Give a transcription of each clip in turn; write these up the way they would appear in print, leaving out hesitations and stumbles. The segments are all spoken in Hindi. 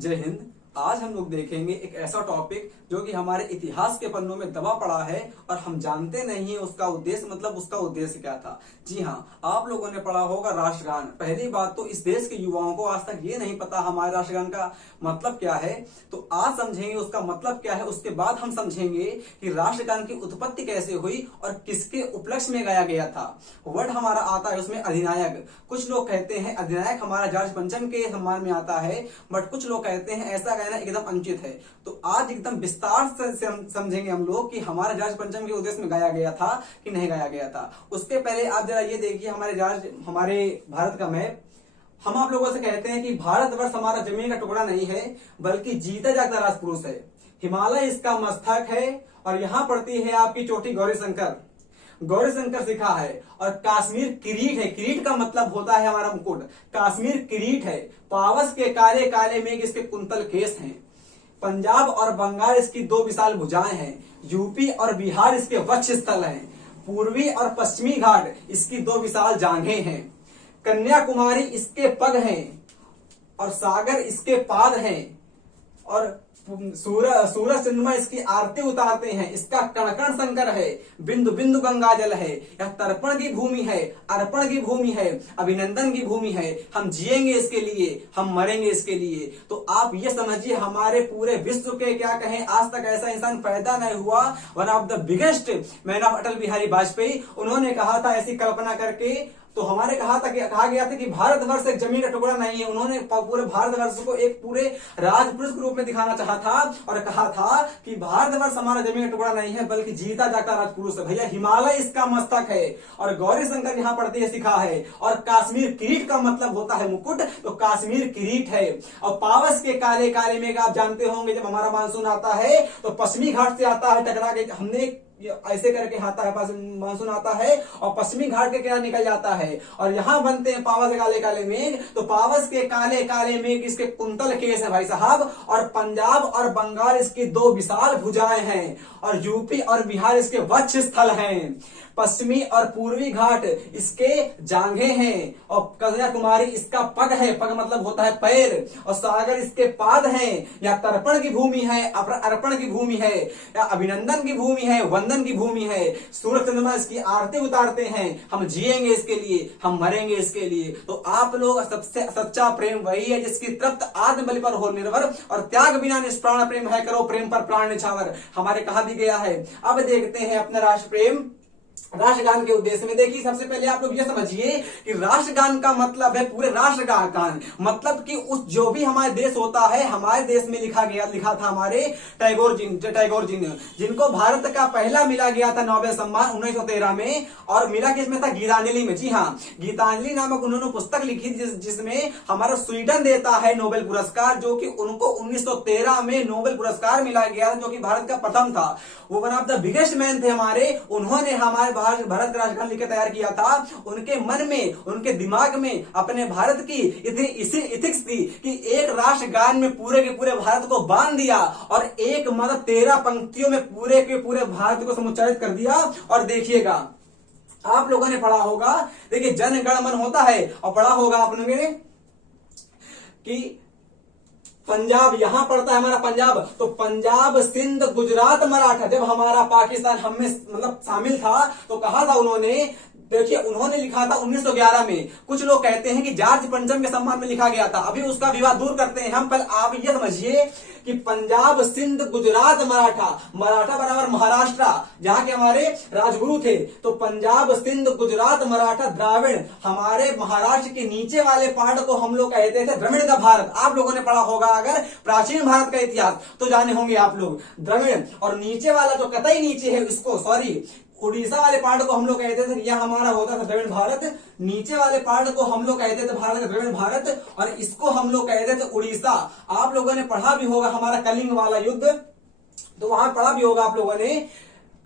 जय हिंद। आज हम लोग देखेंगे एक ऐसा टॉपिक जो कि हमारे इतिहास के पन्नों में दबा पड़ा है और हम जानते नहीं है उसका उद्देश्य, मतलब उसका उद्देश्य क्या था। जी हाँ, आप लोगों ने पढ़ा होगा राष्ट्रगान। पहली बात तो इस देश के युवाओं को आज तक ये नहीं पता हमारे राष्ट्रगान का मतलब क्या है। तो आज समझेंगे उसका मतलब क्या है, उसके बाद हम समझेंगे कि राष्ट्रगान की उत्पत्ति कैसे हुई और किसके उपलक्ष्य में गाया गया था। वर्ड हमारा आता है उसमें अधिनायक। कुछ लोग कहते हैं अधिनायक हमारा जॉर्ज पंचम के सम्मान में आता है, बट कुछ लोग कहते हैं ऐसा कहना एकदम अनुचित है। तो आज एकदम विस्तार से समझेंगे हम लोग कि हमारा जॉर्ज पंचम के उद्देश्य में गाया गया था कि नहीं गाया गया था। उसके पहले आप जरा ये देखिए हमारे भारत का मैप। हम आप लोगों से कहते हैं कि भारतवर्ष हमारा जमीन का टुकड़ा नहीं है बल्कि जीता जागता राजपुरुष है। हिमालय इसका मस्तक है और यहाँ पड़ती है आपकी चोटी गौरी शंकर सिखा है। और कश्मीर किरीट है। किरीट का मतलब होता है हमारा मुकुट। कश्मीर किरीट है। पावस के काले काले मेघ इसके कुंतल केस हैं। पंजाब और बंगाल इसकी दो विशाल भुजाएं हैं। यूपी और बिहार इसके वक्ष स्थल हैं। पूर्वी और पश्चिमी घाट इसकी दो विशाल जांघें हैं। कन्याकुमारी इसके पग हैं और सागर इसके पाद हैं। और सूरज चंद्रमा इसकी आरती उतारते हैं। इसका कण कण शंकर है। बिंदु बिंदु गंगा जल है। यह तर्पण की भूमि है, अर्पण की भूमि है, अभिनंदन की भूमि है। हम जिएंगे इसके लिए, हम मरेंगे इसके लिए। तो आप ये समझिए हमारे पूरे विश्व के क्या कहें, आज तक ऐसा इंसान पैदा नहीं हुआ। One of the biggest man of Atal Bihari Vajpayee, उन्होंने कहा था ऐसी कल्पना करके। तो हमारे कहा गया था कि भारतवर्ष एक जमीन का टुकड़ा नहीं है। उन्होंने पूरे भारतवर्ष को एक पूरे राजपुरुष के रूप में दिखाना चाहा था और कहा था कि भारतवर्ष हमारा जमीन का टुकड़ा नहीं है बल्कि जीता जागता राजपुरुष है। भैया हिमालय इसका मस्तक है और गौरी शंकर यहाँ पड़ती है सिखा है। और कश्मीर किरीट का मतलब होता है मुकुट, तो कश्मीर किरीट है। और पावस के काले काले मेघ आप जानते होंगे, जब हमारा मानसून आता है तो पश्चिमी घाट से आता है टकरा के, हमने ऐसे करके आता है, मानसून आता है और पश्चिमी घाट के किनारे निकल जाता है और यहाँ बनते हैं पावस के काले काले मेघ। तो पावस के काले काले मेघ इसके कुंतल केस है भाई साहब। और पंजाब और बंगाल इसकी दो विशाल भुजाएं हैं और यूपी और बिहार इसके वक्ष स्थल हैं। पश्चिमी और पूर्वी घाट इसके जांघें हैं और कन्याकुमारी इसका पग है। पग मतलब होता है पैर। और सागर इसके पाद हैं। या तर्पण की भूमि है, अर्पण की भूमि है, या अभिनंदन की भूमि है, वंदन की भूमि है। सूरज चंद्रमा इसकी आरती उतारते हैं। हम जिएंगे इसके लिए, हम मरेंगे इसके लिए। तो आप लोग सबसे सच्चा प्रेम वही है जिसकी तृप्त आत्मबलि पर हो निर्भर और त्याग बिना निष्प्राण प्रेम है, करो प्रेम पर प्राण निछावर, हमारे कहा भी गया है। अब देखते हैं अपना राष्ट्र प्रेम राष्ट्रगान के उद्देश्य में। देखिए सबसे पहले आप लोग ये समझिए कि राष्ट्रगान का मतलब है पूरे राष्ट्रगान, मतलब कि उस जो भी हमारे देश होता है, हमारे देश में लिखा था हमारे टैगोर जी ने, जिनको भारत का पहला मिला गया था नोबेल सम्मान 1913 में। और मिला किसमें था? गीतांजलि में। जी हाँ, गीतांजलि नामक उन्होंने पुस्तक लिखी जिसमें हमारा स्वीडन देता है नोबेल पुरस्कार, जो कि उनको 1913 में नोबेल पुरस्कार मिला गया था, जो कि भारत का प्रथम था। वो one of the biggest man थे हमारे। उन्होंने हमारे भारत का राष्ट्रगान लिखकर तैयार किया था। उनके मन में, उनके दिमाग में अपने भारत की इसी इथिक्स थी कि एक राष्ट्रगान में पूरे के पूरे भारत को बांध दिया और एक मतलब 13 पंक्तियों में पूरे के पूरे भारत को समुच्चारित कर दिया। और देखिएगा आप लोगों ने पढ़ा होगा, देखिए जन गण मन होता है और पढ़ा होगा आप लोगों ने कि पंजाब यहां पड़ता है हमारा पंजाब। तो पंजाब, सिंध, गुजरात, मराठा, जब हमारा पाकिस्तान हम में मतलब शामिल था तो कहा था उन्होंने, देखिए उन्होंने लिखा था 1911 में। कुछ लोग कहते हैं कि जॉर्ज पंचम के सम्मान में लिखा गया था। अभी उसका विवाद दूर करते हैं हम। पहले आप ये समझिए कि पंजाब, सिंध, गुजरात, मराठा बराबर महाराष्ट्र, जहां के हमारे राजगुरु थे। तो पंजाब, सिंध, गुजरात, मराठा, द्राविड़, हमारे महाराष्ट्र के नीचे वाले पहाड़ को हम लोग कहते थे द्रविड़ का भारत। आप लोगों ने पढ़ा होगा अगर प्राचीन भारत का इतिहास तो जाने होंगे आप लोग द्रविड़। और नीचे वाला जो कतई नीचे है इसको उड़ीसा वाले पहाड़ को हम लोग कहते थे यह हमारा होता था द्रविड़ भारत। नीचे वाले पहाड़ को हम लोग कहते थे भारत का द्रविड़ भारत और इसको हम लोग कहते थे उड़ीसा। आप लोगों ने पढ़ा भी होगा हमारा कलिंग वाला युद्ध, तो वहां पढ़ा भी होगा आप लोगों ने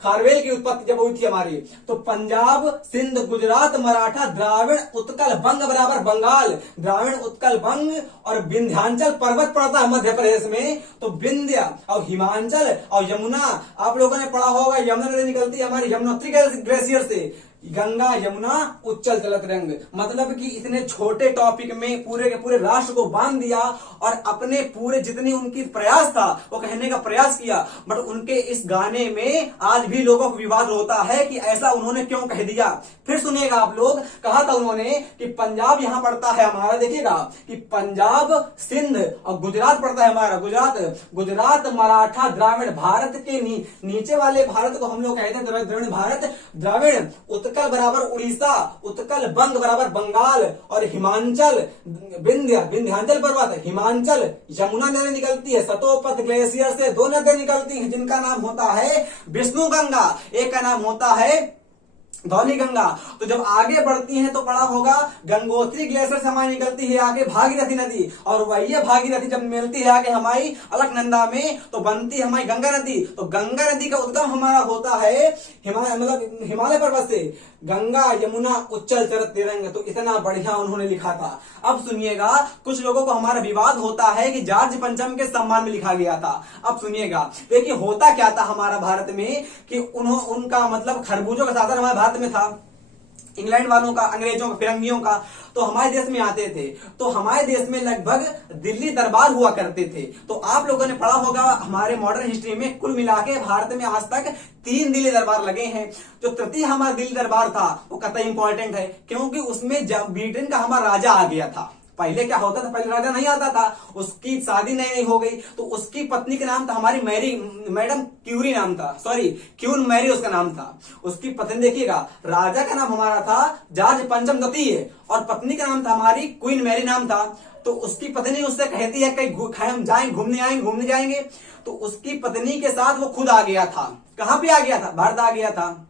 खारवेल की उत्पत्ति जब हुई थी हमारी। तो पंजाब, सिंध, गुजरात, मराठा, द्राविड़, उत्कल, बंग बराबर बंगाल, द्राविड़, उत्कल, बंग और विंध्याचल पर्वत पड़ता है मध्य प्रदेश में। तो विंध्य और हिमाचल और यमुना, आप लोगों ने पढ़ा होगा यमुना नदी निकलती है हमारी यमुनोत्री ग्लेशियर से। गंगा यमुना उच्चल चलत रंग, मतलब कि इतने छोटे टॉपिक में पूरे के पूरे राष्ट्र को बांध दिया और अपने पूरे जितनी उनकी प्रयास था वो कहने का प्रयास किया। बट उनके इस गाने में आज भी लोगों को विवाद होता है कि ऐसा उन्होंने क्यों कह दिया। फिर सुनिएगा आप लोग, कहा था उन्होंने कि पंजाब यहां पड़ता है हमारा, देखिएगा कि पंजाब सिंध और गुजरात पड़ता है हमारा, गुजरात मराठा द्राविड़, भारत के नीचे वाले भारत को हम लोग कहते हैं द्रविड़ भारत, द्राविड़ उत्कल बराबर उड़ीसा, उत्कल बंग बराबर बंगाल, और हिमांचल विंध्याचल पर्वत, हिमांचल यमुना नदी निकलती है सतोपथ ग्लेशियर से, दो नदी निकलती हैं जिनका नाम होता है विष्णु गंगा, एक का नाम होता है धौली गंगा। तो जब आगे बढ़ती हैं तो पड़ा होगा गंगोत्री ग्लेशियर से हमारी निकलती है आगे भागीरथी नदी, और वही भागीरथी जब मिलती है आगे हमारी अलकनंदा में तो बनती है हमारी गंगा नदी। तो गंगा नदी का उद्गम हमारा होता है हिमालय पर्वत से, गंगा यमुना उच्चल चरत तिरंग। तो इतना बढ़िया उन्होंने लिखा था। अब सुनिएगा, कुछ लोगों को हमारा विवाद होता है कि जॉर्ज पंचम के सम्मान में लिखा गया था। अब सुनिएगा, देखिए होता क्या था हमारा भारत में कि उनका मतलब खरबूजों का शासन हमारे भारत में था, इंग्लैंड वालों का, अंग्रेजों का, फिरंगियों का। तो हमारे देश में आते थे, तो हमारे देश में लगभग दिल्ली दरबार हुआ करते थे। तो आप लोगों ने पढ़ा होगा हमारे मॉडर्न हिस्ट्री में कुल मिला के भारत में आज तक 3 दिल्ली दरबार लगे हैं। जो तृतीय हमारा दिल्ली दरबार था वो कतई इंपॉर्टेंट है, क्योंकि उसमें ब्रिटेन का हमारा राजा आ गया था। पहले क्या होता था, पहले राजा नहीं आता था, उसकी शादी नई हो गई तो उसकी पत्नी का नाम था हमारी मैडम क्यूरी नाम था, क्यून मैरी उसका नाम था। उसकी पत्नी देखिएगा, राजा का नाम हमारा था जॉर्ज पंचम द्वितीय और पत्नी का नाम था हमारी क्वीन मैरी नाम था। तो उसकी पत्नी उससे कहती है कहीं हम जाएं घूमने जाएंगे। तो उसकी पत्नी के साथ वो खुद आ गया था। कहां पे आ गया था? भारत आ गया था।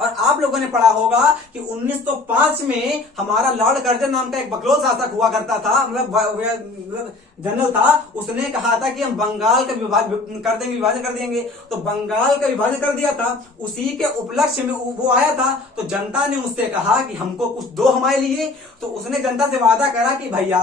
और आप लोगों ने पढ़ा होगा कि 1905 में हमारा लॉर्ड कर्जन नाम का एक बकलोल शासक हुआ करता था, मतलब जनरल था। उसने कहा था कि हम बंगाल का विभाजन कर देंगे। तो बंगाल का विभाजन कर दिया था। उसी के उपलक्ष्य में वो आया था। तो जनता ने उससे कहा कि हमको कुछ दो हमारे लिए। तो उसने जनता से वादा करा कि भैया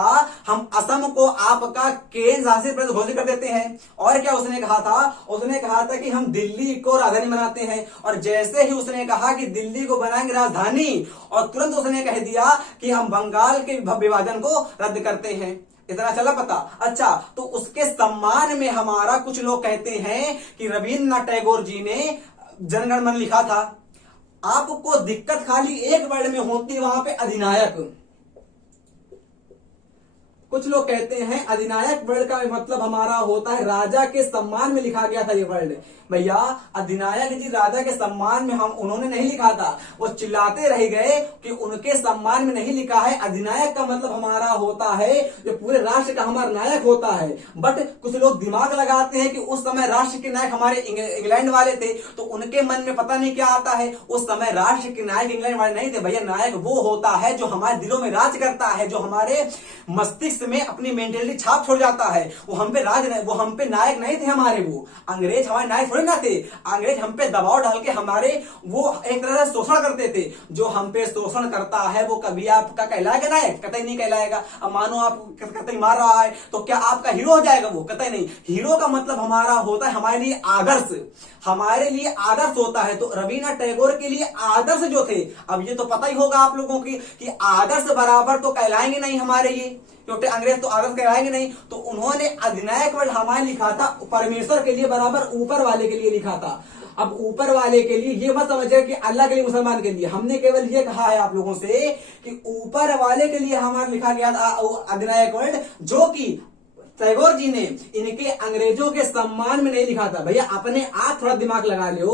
हम असम को आपका केंद्र शासित प्रदेश घोषित कर देते हैं। और क्या उसने कहा था? उसने कहा था कि हम दिल्ली को राजधानी बनाते हैं। और जैसे ही उसने कहा कि दिल्ली को बनाएंगे राजधानी, और तुरंत उसने कह दिया कि हम बंगाल के विभाजन को रद्द करते हैं। इतना चला पता? अच्छा, तो उसके सम्मान में हमारा कुछ लोग कहते हैं कि रविन्द्रनाथ टैगोर जी ने जनगण मन लिखा था। आपको दिक्कत खाली एक वर्ड में होती, वहां पे अधिनायक। कुछ लोग कहते हैं अधिनायक वर्ड का मतलब हमारा होता है राजा के सम्मान में लिखा गया था ये वर्ड। भैया अधिनायक जी राजा के सम्मान में उन्होंने नहीं लिखा था, वो चिल्लाते रह गए कि उनके सम्मान में नहीं लिखा है। अधिनायक का मतलब हमारा होता है जो पूरे राष्ट्र का हमारा नायक होता है। बट कुछ लोग दिमाग लगाते हैं कि उस समय राष्ट्र के नायक हमारे इंग्लैंड वाले थे, तो उनके मन में पता नहीं क्या आता है। उस समय राष्ट्र के नायक इंग्लैंड वाले नहीं थे भैया। नायक वो होता है जो हमारे दिलों में राज करता है, जो हमारे मस्तिष्क में अपनी मेंटेलिटी छाप छोड़ जाता है। वो हम पे नायक नहीं थे हमारे। वो अंग्रेज हमारे नायक थोड़ी ना थे। अंग्रेज हम पे दबाव डाल के हमारे वो एक तरह से शोषण करते थे। जो हम पे शोषण करता है वो कभी आपका कहलाएगा नायक? कतई नहीं कहलाएगा। अब मानो आप कतई मार रहा है तो क्या आपका हीरो हो जाएगा वो? कतई नहीं। हीरो का मतलब हमारा होता है हमारे लिए आदर्श, हमारे लिए आदर्श होता है। तो रविन्द्रनाथ टैगोर के लिए आदर्श जो थे, अब ये तो पता ही होगा आप लोगों की कि आदर्श बराबर तो कहलाएंगे नहीं हमारे ये, क्योंकि अंग्रेज तो आदर्श कहलाएंगे नहीं। तो उन्होंने अधिनायक वर्ड हमारे लिखा था परमेश्वर के लिए बराबर ऊपर वाले के लिए लिखा था। अब ऊपर वाले के लिए ये मत समझिए कि अल्लाह के लिए, मुसलमान के लिए। हमने केवल ये कहा है आप लोगों से कि ऊपर वाले के लिए हमारा लिखा गया था अधिनायक वर्ड, जो कि टैगोर जी ने इनके अंग्रेजों के सम्मान में नहीं लिखा था। भैया अपने आप थोड़ा दिमाग लगा ले।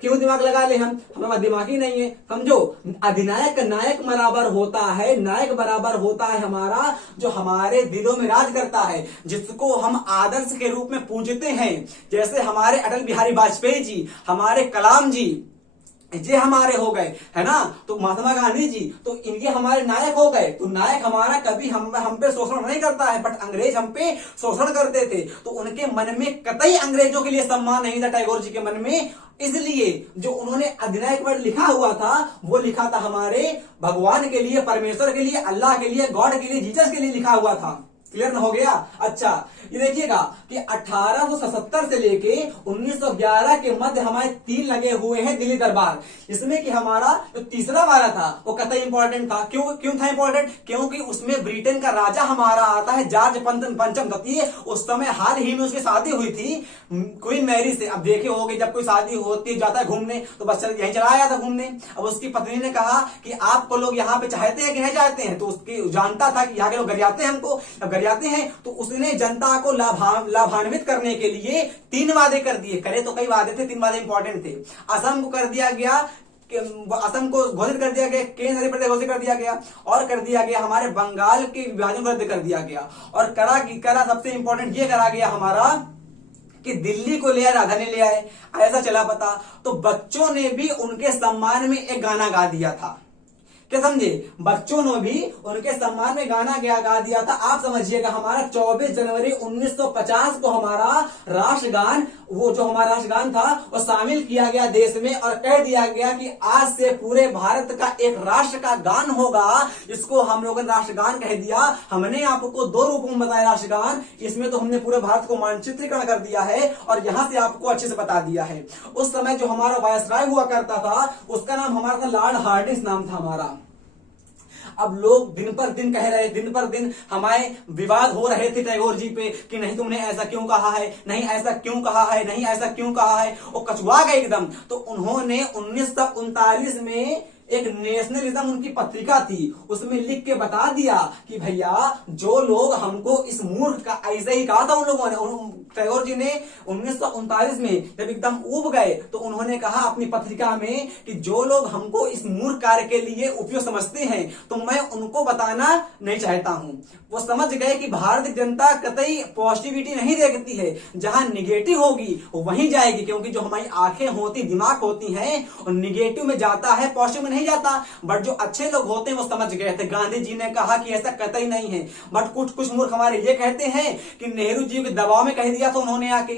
क्यों दिमाग लगा ले? हमारा दिमाग ही नहीं है, समझो। अधिनायक नायक बराबर होता है, नायक बराबर होता है हमारा जो हमारे दिलों में राज करता है, जिसको हम आदर्श के रूप में पूजते हैं। जैसे हमारे अटल बिहारी वाजपेयी जी, हमारे कलाम जी, ये हमारे हो गए, है ना। तो महात्मा गांधी जी, तो इनके हमारे नायक हो गए। तो नायक हमारा कभी हम पे शोषण नहीं करता है, बट अंग्रेज हम पे शोषण करते थे। तो उनके मन में कतई अंग्रेजों के लिए सम्मान नहीं था टैगोर जी के मन में। इसलिए जो उन्होंने अधिनायक वर्ड लिखा हुआ था वो लिखा था हमारे भगवान के लिए, परमेश्वर के लिए, अल्लाह के लिए, गॉड के लिए, जीसस के लिए लिखा हुआ था। क्लियर हो गया। अच्छा ये देखिएगा कि 1877 से लेके 1911 के मध्य हमारे 3 लगे हुए हैं दिल्ली दरबार। इसमें कि हमारा जो तीसरा वाला था वो कतई इंपॉर्टेंट था। क्यों था इंपॉर्टेंट? क्योंकि उसमें ब्रिटेन का राजा हमारा आता है जॉर्ज पंचम द्वितीय। उस समय हाल ही में उसकी शादी हुई थी क्वीन मैरी से। अब देखे होगे जब कोई शादी होती जाता है घूमने तो बस यहीं चला आया था घूमने। अब उसकी पत्नी ने कहा कि आपको लोग यहाँ पे चाहते हैं कि नहीं चाहते हैं, तो उसकी जानता था कि यहाँ के लोग गरियाते हैं हमको, अब गरियाते हैं तो उसने जनता को लाभान्वित करने के लिए 3 वादे कर दिए। करे तो कई वादे थे, 3 वादे इंपॉर्टेंट थे। असम को कर दिया गया, असम को घोषित कर दिया गया, केंद्र शासित प्रदेश घोषित कर दिया गया, और कर दिया गया हमारे बंगाल के विभाजन को रद्द कर दिया गया। और करा सबसे इंपॉर्टेंट ये करा गया हमारा कि दिल्ली को ले आए, राजधानी ले आए। ऐसा चला पता तो बच्चों ने भी उनके सम्मान में एक गाना गा दिया था। क्या समझे? बच्चों ने भी उनके सम्मान में गाना गा दिया था। आप समझिएगा हमारा 24 जनवरी 1950 को हमारा राष्ट्रगान, वो जो हमारा राष्ट्रगान था वो शामिल किया गया देश में, और कह दिया गया कि आज से पूरे भारत का एक राष्ट्र का गान होगा। इसको हम लोगों ने राष्ट्रगान कह दिया। हमने आपको 2 रूपों में बताया राष्ट्रगान, इसमें तो हमने पूरे भारत को मानचित्रीकरण कर दिया है और यहां से आपको अच्छे से बता दिया है। उस समय जो हमारा वायसराय हुआ करता था उसका नाम हमारा था लॉर्ड हार्डिंस नाम था हमारा। अब लोग दिन पर दिन कह रहे, दिन पर दिन हमारे विवाद हो रहे थे टैगोर जी पे कि नहीं तुमने ऐसा क्यों कहा है, नहीं ऐसा क्यों कहा है, नहीं ऐसा क्यों कहा है। वो कचुआ गए एकदम। तो उन्होंने 1939 में एक नेशनलिज्म उनकी पत्रिका थी, उसमें लिख के बता दिया कि भैया जो लोग हमको इस मूर्ख का, ऐसे ही कहा था उन लोगों ने, टैगोर जी ने 1939 में जब एकदम उब गए तो उन्होंने कहा अपनी पत्रिका में कि जो लोग हमको इस मूर्ख कार्य के लिए उपयुक्त समझते हैं तो मैं उनको बताना नहीं चाहता हूं। वो समझ गए कि भारतीय जनता कतई पॉजिटिविटी नहीं देखती है, जहां निगेटिव होगी वहीं जाएगी, क्योंकि जो हमारी आंखें होती, दिमाग होती हैं, और निगेटिव में जाता है, पॉजिटिव में नहीं जाता। बट जो अच्छे लोग होते हैं वो समझ गए थे। गांधी जी ने कहा कि ऐसा कतई नहीं है। बट कुछ मूर्ख हमारे ये कहते हैं कि नेहरू जी के दबाव में कह दिया था उन्होंने आके।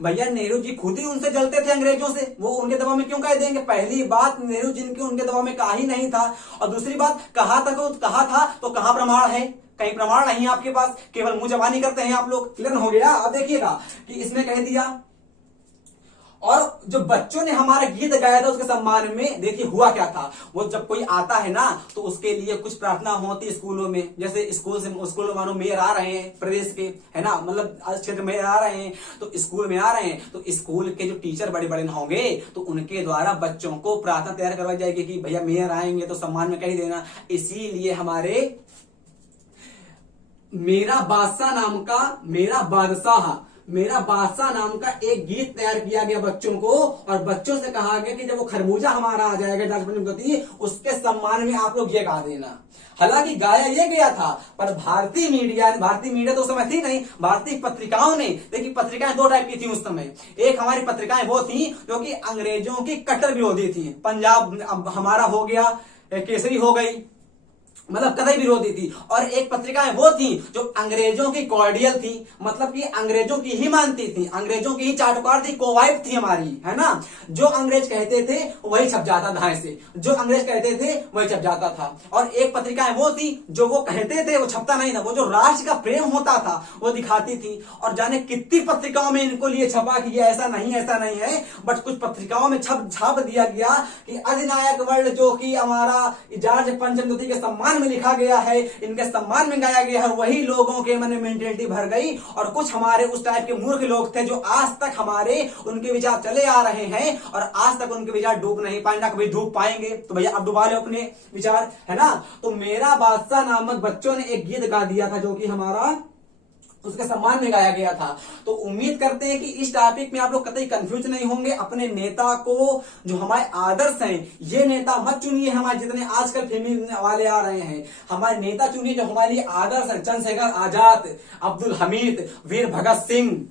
भैया नेहरू जी खुद ही उनसे जलते थे अंग्रेजों से, वो उनके दबाव में क्यों कह देंगे? पहली बात नेहरू जी के उनके दबाव में कहा ही नहीं था, और दूसरी बात कहा था तो कहां प्रमाण है? कहीं प्रमाण नहीं है आपके पास, केवल मुंह जबानी करते हैं आप लोग। क्लियर हो गया? अब देखिएगा कि इसने कह दिया। और जो बच्चों ने हमारा गीत गाया था उसके सम्मान में, देखिए हुआ क्या था। वो जब कोई आता है ना तो उसके लिए कुछ प्रार्थना होती है स्कूलों में। जैसे स्कूल में मानो मेयर आ रहे हैं प्रदेश के, है ना, मतलब क्षेत्र में आ रहे हैं, तो स्कूल में आ रहे हैं तो स्कूल के जो टीचर बड़े बड़े होंगे तो उनके द्वारा बच्चों को प्रार्थना तैयार करवाई जाएगी कि भैया मेयर आएंगे तो सम्मान में कह देना। इसीलिए हमारे मेरा बादशाह नाम का एक गीत तैयार किया गया बच्चों को, और बच्चों से कहा गया कि जब वो खरबूजा हमारा आ जाएगा जॉर्ज पंचम उसके सम्मान में आप लोग ये गा देना। हालांकि गाया ये गया था, पर भारतीय मीडिया तो उस समय थी नहीं, भारतीय पत्रिकाओं ने, देखिए पत्रिकाएं 2 टाइप की थी उस समय। एक हमारी पत्रिकाएं वो थी जो कि अंग्रेजों की कट्टर विरोधी थी। पंजाब हमारा हो गया, केसरी हो गई, मतलब कतई विरोधी थी। और एक पत्रिकाएं वो थी जो अंग्रेजों की कॉर्डियल थी, मतलब कि अंग्रेजों की ही मानती थी, अंग्रेजों की ही चाटुकार थी, कोवाइफ थी हमारी, है ना। जो अंग्रेज कहते थे वही छप जाता धाए से, जो अंग्रेज कहते थे वही छप जाता था। और एक पत्रिकाएं वो थी जो वो कहते थे वो छपता नहीं था, वो जो राष्ट्र का प्रेम होता था वो दिखाती थी। और जाने कितनी पत्रिकाओं में इनको लिए छपा कि ऐसा नहीं है, बट कुछ पत्रिकाओं में छाप दिया गया कि अधिनायक वर्ल्ड जो कि हमारा जॉर्ज पंचम के सम्मान में लिखा गया है, इनके सम्मान में गाया गया है। वही लोगों के मन में मेंटेलिटी भर गई, और कुछ हमारे उस टाइप के मूर्ख लोग थे जो आज तक हमारे उनके विचार चले आ रहे हैं और आज तक उनके विचार डूब नहीं पाए, ना कभी डूब पाएंगे। तो भैया अब डुबा लो अपने विचार, है ना। तो मेरा बादशाह नामक बच्चों ने एक गीत गा दिया था जो कि हमारा उसके सम्मान में गाया गया था। तो उम्मीद करते हैं कि इस टॉपिक में आप लोग कतई कंफ्यूज नहीं होंगे। अपने नेता को, जो हमारे आदर्श हैं, ये नेता मत चुनिए हमारे जितने आजकल फिल्मी वाले आ रहे हैं, हमारे नेता चुनिए जो हमारे लिए आदर्श है। चंद्रशेखर आजाद, अब्दुल हमीद, वीर भगत सिंह,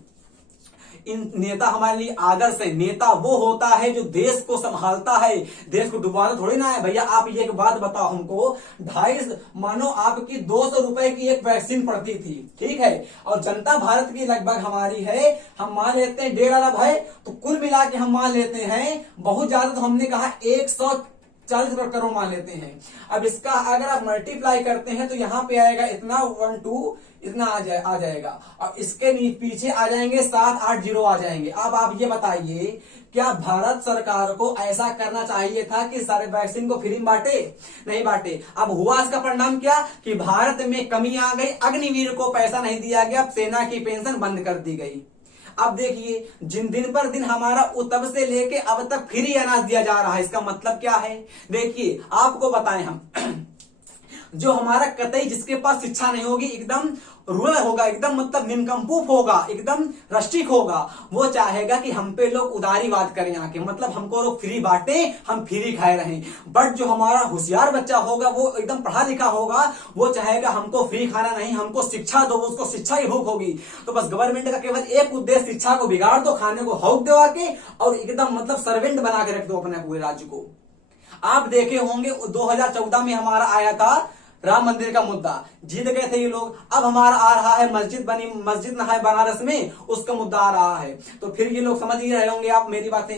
इन नेता हमारे लिए आदर्श है। नेता वो होता है जो देश को संभालता है, देश को डुबाना थोड़ी ना है। भैया आप ये एक बात बताओ हमको, 250 मानो आपकी 200 रुपए की एक वैक्सीन पड़ती थी, ठीक है, और जनता भारत की लगभग हमारी है, हम मान लेते हैं 1.5 अरब है, तो कुल मिला के हम मान लेते हैं बहुत ज्यादा, तो हमने कहा 100 40 करोड़ मान लेते हैं। अब इसका अगर आप मल्टीप्लाई करते हैं तो यहाँ पे आएगा इतना 1 2 इतना आ जाएगा, और इसके पीछे आ जाएंगे 7 8 0 आ जाएंगे। अब आप ये बताइए, क्या भारत सरकार को ऐसा करना चाहिए था कि सारे वैक्सीन को फ्री में बांटे? नहीं बांटे। अब हुआ इसका परिणाम क्या कि भारत में कमी आ गई, अग्निवीर को पैसा नहीं दिया गया, सेना की पेंशन बंद कर दी गई। अब देखिए, दिन पर दिन हमारा तब से लेके अब तक फ्री अनाज दिया जा रहा है। इसका मतलब क्या है? देखिए आपको बताएं हम जो हमारा कतई जिसके पास शिक्षा नहीं होगी, एकदम रूरल होगा, एकदम मतलब निम्नकंपूफ होगा, एकदम रस्टिक होगा, वो चाहेगा कि हम पे लोग उदारीवाद करें आके, मतलब हमको लोग फ्री बांटे, हम फ्री खाए रहें। बट जो हमारा होशियार बच्चा होगा, वो एकदम पढ़ा लिखा होगा, वो चाहेगा हमको फ्री खाना नहीं, हमको शिक्षा दो, उसको शिक्षा की भूख होगी। तो बस गवर्नमेंट का केवल एक उद्देश्य, शिक्षा को बिगाड़ दो, खाने को हौक दो आके, और एकदम मतलब सर्वेंट बना के रख दो अपने पूरे राज्य को। आप देखे होंगे 2014 में हमारा आया था राम मंदिर का मुद्दा, जीत गए थे ये लोग। अब हमारा आ रहा है मस्जिद ना है बनारस में, उसका मुद्दा आ रहा है। तो फिर ये लोग समझ ही रहे होंगे आप मेरी बातें।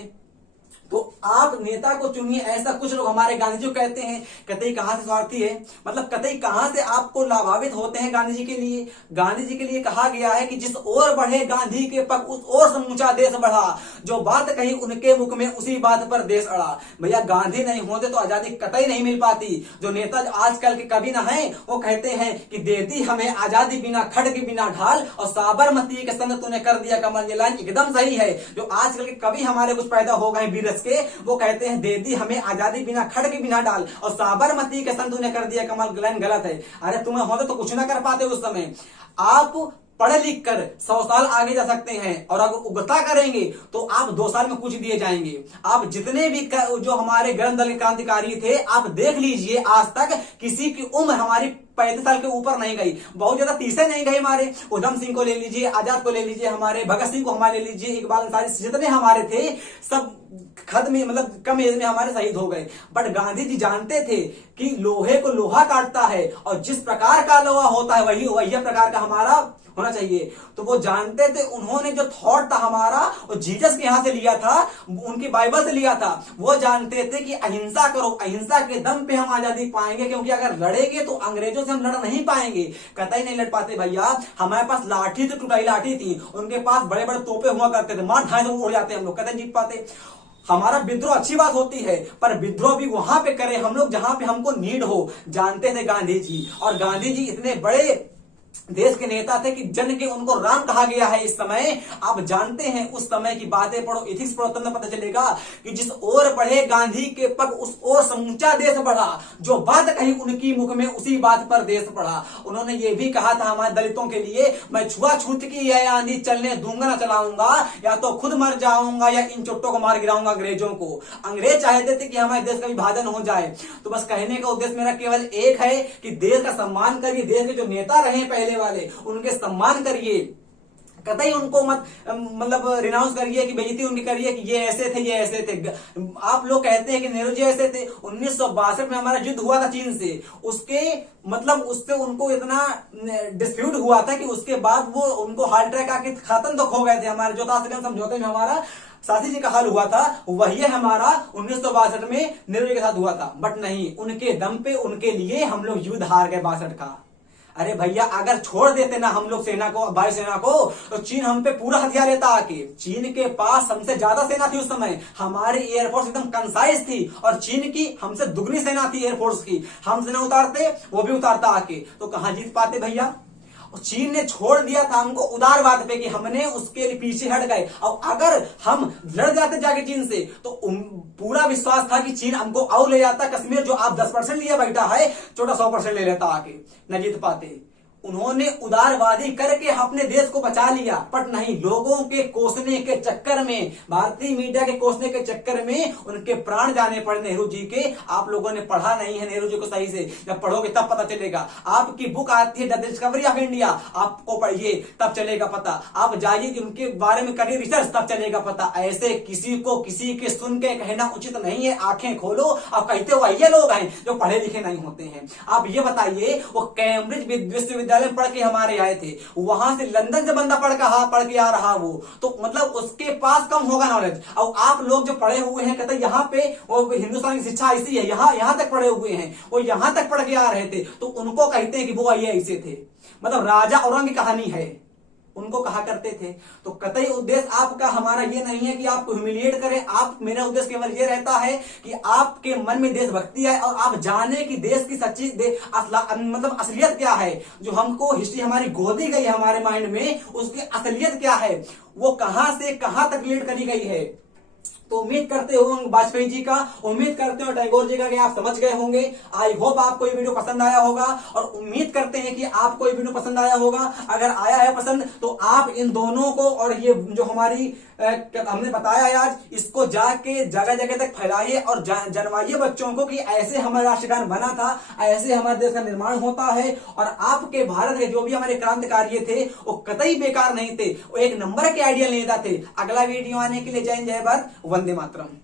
तो आप नेता को चुनिए ऐसा। कुछ लोग हमारे गांधी जी कहते हैं, कतई कहां से स्वार्थी है, मतलब कतई कहां से आपको लाभान्वित होते हैं गांधी जी के लिए। गांधी जी के लिए कहा गया है कि जिस ओर बढ़े गांधी के पग उस ओर समूचा देश बढ़ा, जो बात कही उनके मुख में उसी बात पर देश अड़ा। भैया गांधी नहीं होते तो आजादी कतई नहीं मिल पाती। जो नेता आजकल के कवि न है, वो कहते हैं कि दे दी हमें आजादी बिना खड्ग बिना ढाल, और साबरमती के संग तूने कर दिया कमल। ये लाइन एकदम सही है। जो आजकल के कवि हमारे कुछ पैदा हो गए बीरस के, वो कहते हैं दे दी हमें आजादी बिना खड्ग बिना डाल, और साबरमती के संग तूने कर दिया कमल। लाइन गलत है। अरे तुम्हें होते तो कुछ ना कर पाते उस समय। आप पढ़ लिख कर 100 साल आगे जा सकते हैं, और अगर उगता करेंगे तो आप 2 साल में कुछ दिए जाएंगे। आप जितने भी जो हमारे गर्म दल क्रांतिकारी थे, आप देख लीजिए, आज तक किसी की उम्र हमारी 35 साल के ऊपर नहीं गई, बहुत ज्यादा 30 नहीं गई। हमारे उधम सिंह को ले लीजिए, आजाद को ले लीजिए, हमारे भगत सिंह को हमारे ले लीजिए, इकबाल अंसारी, जितने हमारे थे सब खत में मतलब कम एज में हमारे शहीद हो गए। बट गांधी जी जानते थे कि लोहे को लोहा काटता है, और जिस प्रकार का लोहा होता है वही प्रकार का हमारा होना चाहिए। तो वो जानते थे। उन्होंने जो थॉट था हमारा, वो जीसस के यहां से लिया था, उनकी बाइबल से लिया था। वो जानते थे कि अहिंसा करो, अहिंसा के दम पे हम आजादी पाएंगे, क्योंकि अगर लड़ेंगे तो अंग्रेजों से हम लड़ नहीं पाएंगे, कतई नहीं लड़ पाते भैया। हमारे पास लाठी तो टुटाई लाठी थी, उनके पास बड़े बड़े तोपे हुआ करते थे, मार ढाई से उड़ जाते हम लोग, कतई जीत पाते। हमारा विद्रोह अच्छी बात होती है, पर विद्रोह भी वहां पे करें हम लोग जहां पे हमको नीड हो, जानते थे गांधी जी। और गांधी जी इतने बड़े देश के नेता थे कि जन के उनको राम कहा गया है। इस समय आप जानते हैं, उस समय की बातें पढ़ो, इथिक्स पढ़ो, तब पता चलेगा कि जिस ओर बढ़े गांधी के पग उस ओर समूचा देश बढ़ा, जो बात कही उनकी मुख में उसी बात पर देश बढ़ा। उन्होंने ये भी कहा था हमारे दलितों के लिए, मैं छुआछूत की यह आंधी चलने दूंगा ना चलाऊंगा, या तो खुद मर जाऊंगा या इन चुट्टों को मार गिराऊंगा अंग्रेजों को। अंग्रेज चाहते थे कि हमारे देश का विभाजन हो जाए। तो बस कहने का उद्देश्य मेरा केवल एक है कि देश का सम्मान करिए, देश के जो नेता रहे पहले वाले उनके सम्मान करिए, कतई उनको मत मतलब रिनाउंस करिए कि बेइज्जती उनकी करिए कि ये ऐसे थे ये ऐसे थे। आप लोग कहते हैं कि नेहरू जी ऐसे थे। 1962 में हमारा युद्ध हुआ था चीन से, उसके मतलब उससे उनको इतना डिस्प्यूट हुआ था कि उसके बाद वो उनको हार्ट अटैक आके खत्म तो खो गए थे। हमारे जो समझौते में हमारा साथी जी का हाल हुआ था, वही हमारा 1962 में नेहरू जी के साथ हुआ था। बट नहीं, उनके दम पे उनके लिए हम लोग युद्ध हार गए 62 का। अरे भैया अगर छोड़ देते ना हम लोग सेना को, वायुसेना को, तो चीन हम पे पूरा हथियार लेता आके। चीन के पास हमसे ज्यादा सेना थी उस समय, हमारी एयरफोर्स एकदम कंसाइज थी, और चीन की हमसे दुगनी सेना थी एयरफोर्स की। हम सेना उतारते, वो भी उतारता आके, तो कहां जीत पाते भैया। चीन ने छोड़ दिया था हमको उदारवाद पे कि हमने उसके लिए पीछे हट गए। और अगर हम लड़ जाते जाके चीन से, तो पूरा विश्वास था कि चीन हमको और ले जाता। कश्मीर जो आप 10% लिया बैठा है, छोटा 100% ले लेता आके, न जीत पाते। उन्होंने उदारवादी करके अपने देश को बचा लिया, बट नहीं, लोगों के कोसने के चक्कर में, भारतीय मीडिया के कोसने के चक्कर में उनके प्राण जाने पड़े नेहरू जी के। आप लोगों ने पढ़ा नहीं है नेहरू जी को सही से, जब पढ़ोगे तब पता चलेगा। आपकी बुक आती है द डिस्कवरी ऑफ इंडिया, आपको पढ़िए तब चलेगा पता। आप जाइए उनके बारे में करिए रिसर्च, तब चलेगा पता। ऐसे किसी को किसी के सुन के कहना उचित नहीं है। आंखें खोलो, आप कहते हो ये लोग हैं जो पढ़े लिखे नहीं होते हैं। आप ये बताइए, वो कैम्ब्रिज विश्वविद्यालय विश्वविद्यालय में पढ़ के हमारे आए थे, वहां से लंदन से बंदा पढ़ के आ रहा वो, तो मतलब उसके पास कम होगा नॉलेज। और आप लोग जो पढ़े हुए हैं, कहते यहाँ पे वो हिंदुस्तान की शिक्षा ऐसी है, यहाँ तक पढ़े हुए हैं, वो यहाँ तक पढ़ के आ रहे थे, तो उनको कहते हैं कि वो ये ऐसे थे। मतलब राजा औरंग की कहानी है, उनको कहा करते थे। तो कतई उद्देश्य आपका हमारा ये नहीं है कि आपको ह्यूमिलिएट करें, आप मेरा उद्देश्य केवल ये रहता है कि आपके मन में देशभक्ति आए और आप जाने कि देश की सच्ची मतलब असलियत क्या है। जो हमको हिस्ट्री हमारी गोदी गई है हमारे माइंड में, उसकी असलियत क्या है, वो कहां से कहां तक लीड करी गई है। तो उम्मीद करते हो वाजपेयी जी का, उम्मीद करते हो टैगोर जी का कि आप समझ गए होंगे। आई होप आपको ये वीडियो पसंद आया होगा, और उम्मीद करते हैं कि आपको ये वीडियो पसंद आया होगा। अगर आया है पसंद तो आप इन दोनों को और ये जो हमारी हमने बताया आज, इसको जाके जगह जगह तक फैलाइए और जनवाइए बच्चों को कि ऐसे हमारा राष्ट्रगान बना था, ऐसे हमारे देश का निर्माण होता है। और आपके भारत के जो भी हमारे क्रांतिकारी थे वो कतई बेकार नहीं थे, वो एक नंबर के आइडियल नेता थे। अगला वीडियो आने के लिए जय हिंद, जय भारत, वंदे मातरम।